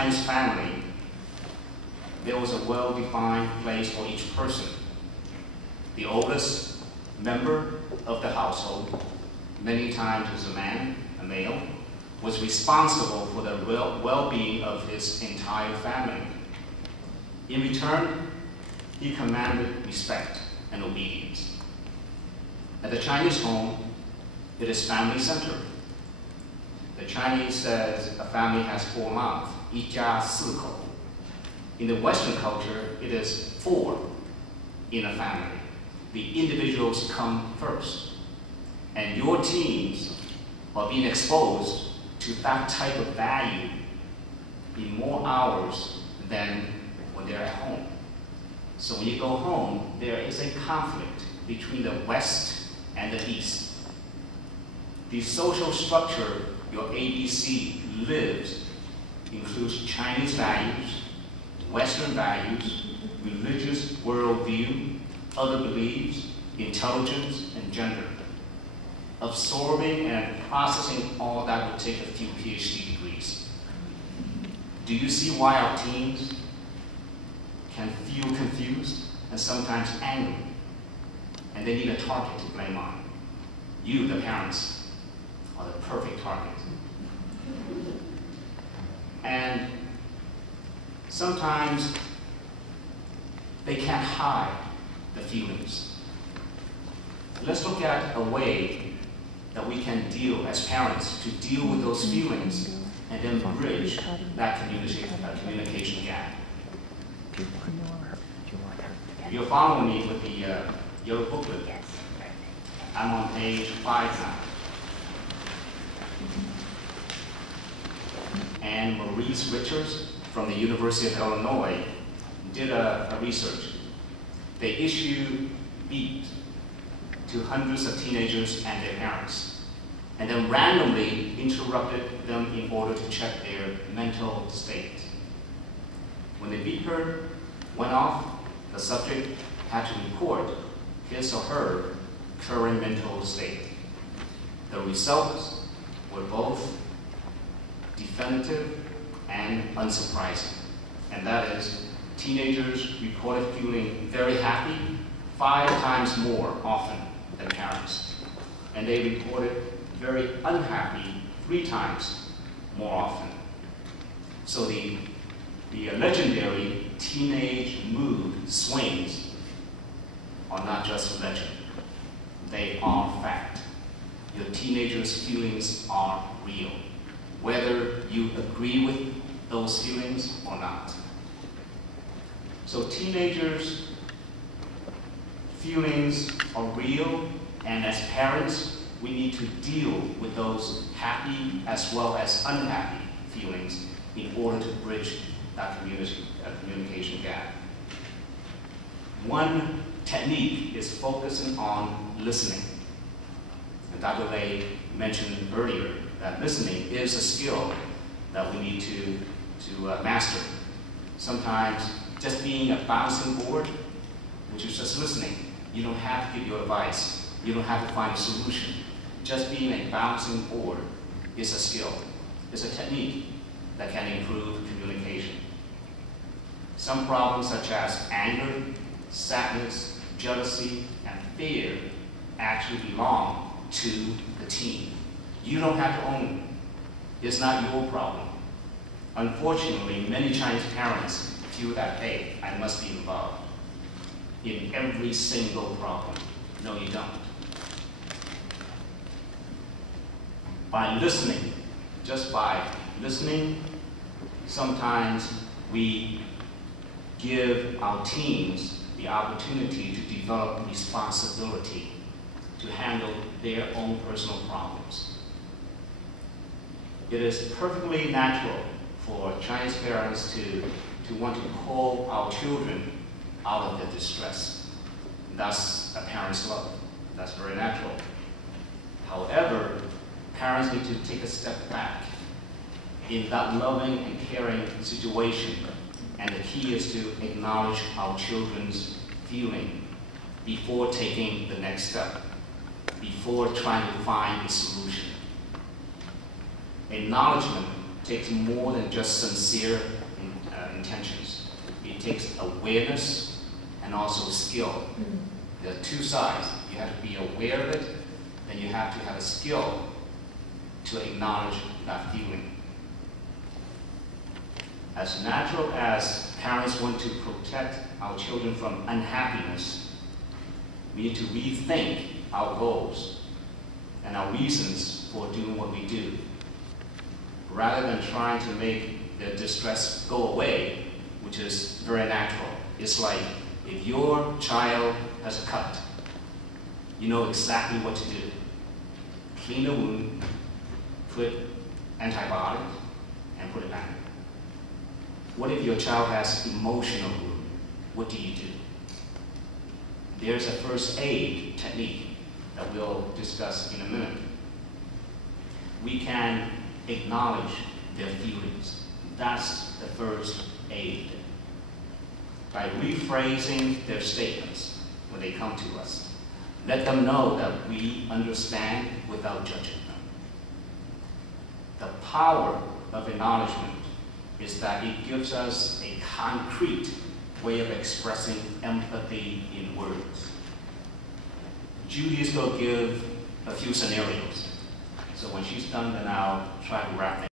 Chinese family, there was a well-defined place for each person. The oldest member of the household, many times was a man, a male, was responsible for the well-being of his entire family. In return, he commanded respect and obedience. At the Chinese home, it is family-centered. The Chinese says a family has 4 mouths, 一家四口. In the Western culture, it is 4 in a family. The individuals come first. And your teens are being exposed to that type of value in more hours than when they're at home. So when you go home, there is a conflict between the West and the East. The social structure your ABC lives includes Chinese values, Western values, religious worldview, other beliefs, intelligence, and gender. Absorbing and processing all that would take a few PhD degrees. Do you see why our teens can feel confused and sometimes angry? And they need a target to blame on. You, the parents, are the perfect target. And sometimes they can't hide the feelings. Let's look at a way that we can deal as parents to deal with those feelings and then bridge that communication gap. You're following me with the yellow booklet. I'm on page 5 now. And Maurice Richards from the University of Illinois did a research. They issued beat to hundreds of teenagers and their parents, and then randomly interrupted them in order to check their mental state. When the beeper went off, the subject had to report his or her current mental state. The results were both definitive and unsurprising, and that is, teenagers reported feeling very happy 5 times more often than parents, and they reported very unhappy 3 times more often. So the legendary teenage mood swings are not just legend, they are fact. Your teenagers' feelings are real, whether you agree with those feelings or not. So teenagers' feelings are real, and as parents, we need to deal with those happy as well as unhappy feelings in order to bridge that communication gap. One technique is focusing on listening. And Dr. Lei mentioned earlier that listening is a skill that we need to master. Sometimes just being a bouncing board, which is just listening. You don't have to give your advice. You don't have to find a solution. Just being a bouncing board is a skill. It's a technique that can improve communication. Some problems such as anger, sadness, jealousy, and fear actually belong to the teen. You don't have to own it. It's not your problem. Unfortunately, many Chinese parents feel that, hey, I must be involved in every single problem. No, you don't. By listening, just by listening, sometimes we give our teens the opportunity to develop responsibility to handle their own personal problems. It is perfectly natural for Chinese parents to want to pull our children out of their distress. That's a parent's love. That's very natural. However, parents need to take a step back in that loving and caring situation, and the key is to acknowledge our children's feeling before taking the next step, before trying to find a solution. Acknowledgement takes more than just sincere intentions. It takes awareness and also skill. There are two sides. You have to be aware of it, then you have to have a skill to acknowledge that feeling. As natural as parents want to protect our children from unhappiness, we need to rethink our goals and our reasons for doing what we do. Rather than trying to make the distress go away, which is very natural. It's like if your child has a cut, you know exactly what to do. Clean the wound, put antibiotic, and put it back. What if your child has emotional wound? What do you do? There's a first aid technique that we'll discuss in a minute. We can acknowledge their feelings. That's the first aid. By rephrasing their statements when they come to us, let them know that we understand without judging them. The power of acknowledgement is that it gives us a concrete way of expressing empathy in words. Judy is going to give a few scenarios. So when she's done, then I'll try to wrap things